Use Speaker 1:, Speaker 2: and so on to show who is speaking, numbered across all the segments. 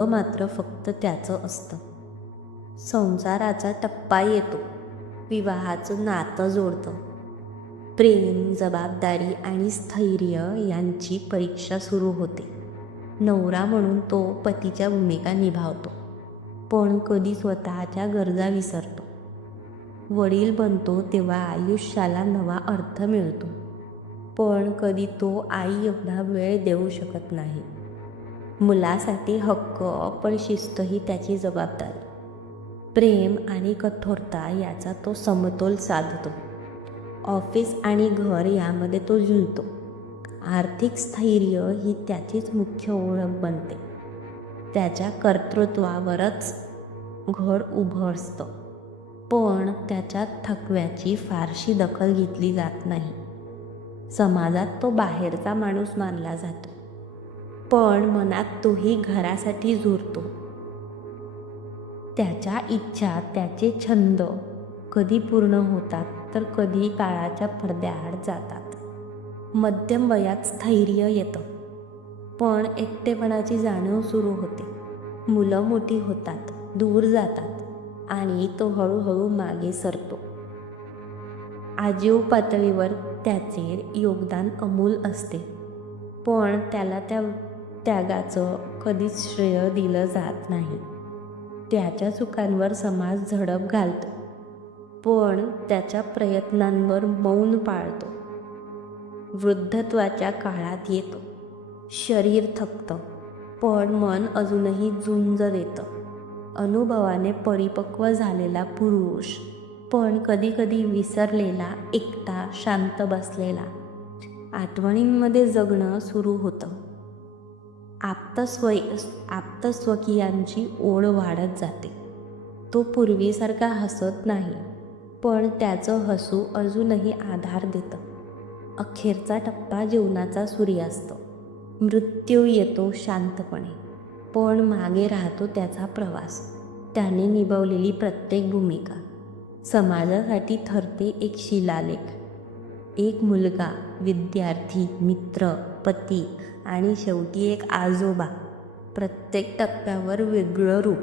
Speaker 1: मात्र फक्त त्याचं असतं. संसाराचा टप्पा येतो. विवाहाचं नातं जोडतं. प्रेम जबाबदारी आणि स्थैर्य यांची परीक्षा सुरू होते. नवरा म्हणून तो पतीच्या भूमिका निभावतो. पण कधी स्वतःच्या गरजा विसरतो. वडील बनतो तेव्हा आयुष्याला नवा अर्थ मिळतो. पण कधी तो आई एवढा वेळ देऊ शकत नाही. मुलासाठी हक्क पण शिस्त ही त्याची जबाबदारी. प्रेम आणि कठोरता याचा तो समतोल साधतो. ऑफिस आणि घर यामध्ये तो झुलतो. आर्थिक स्थैर्य ही त्याचीच मुख्य ओळख बनते. त्याच्या कर्तृत्वावरच घर उभं असतं. पण त्याच्या थकव्याची फारशी दखल घेतली जात नाही. समाजात तो बाहेरचा माणूस मानला जातो. पण मनात तोही घरासाठी झुरतो. त्याच्या इच्छा त्याचे छंद कधी पूर्ण होतात तर कधी काळाच्या पडद्याआड जातात. मध्यम वयात स्थैर्य येतं. पण एकटेपणाची जाणीव सुरू होते. मुलं मोठी होतात दूर जातात आणि तो हळूहळू मागे सरतो. आजीव पातळीवर त्याचे योगदान अमूल असते. पण त्याला त्या त्यागाचं कधीच श्रेय दिलं जात नाही. त्याच्या चुकांवर समाज झडप घालतो. पण त्याच्या प्रयत्नांवर मौन पाळतो. वृद्धत्वाच्या काळात येतो. शरीर थकतं. पण मन अजूनही झुंज देतं. अनुभवाने परिपक्व झालेला पुरुष पण कधीकधी विसरलेला एकटा शांत बसलेला. आठवणींमध्ये जगणं सुरू होतं. आप्तस्वय आप्तस्वकीयांची ओढ वाढत जाते. तो पूर्वीसारखा हसत नाही पण त्याचं हसू अजूनही आधार देतं. अखेरचा टप्पा जीवनाचा सूर्यास्त. मृत्यू येतो शांतपणे पण मागे राहतो त्याचा प्रवास. त्याने निभवलेली प्रत्येक भूमिका. समाजासाठी ठरते एक शिलालेख. एक मुलगा विद्यार्थी मित्र पती आणि शेवटी एक आजोबा. प्रत्येक टप्प्यावर वेगळं रूप.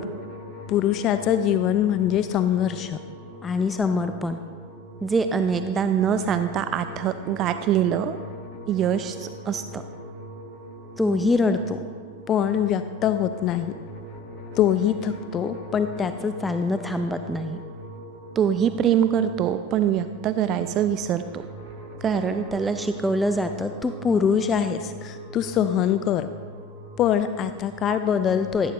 Speaker 1: पुरुषाचं जीवन म्हणजे संघर्ष आणि समर्पण. जे अनेकदा न सांगता आठ गाठलेलं यश असतं. तोही रडतो पण व्यक्त होत नाही. तोही थकतो पण त्याचं चालणं थांबत नाही. तोही प्रेम करतो पण व्यक्त करायचं विसरतो. कारण त्याला शिकवलं जातं तू पुरुष आहेस तू सहन कर. पण आता काळ बदलतोय.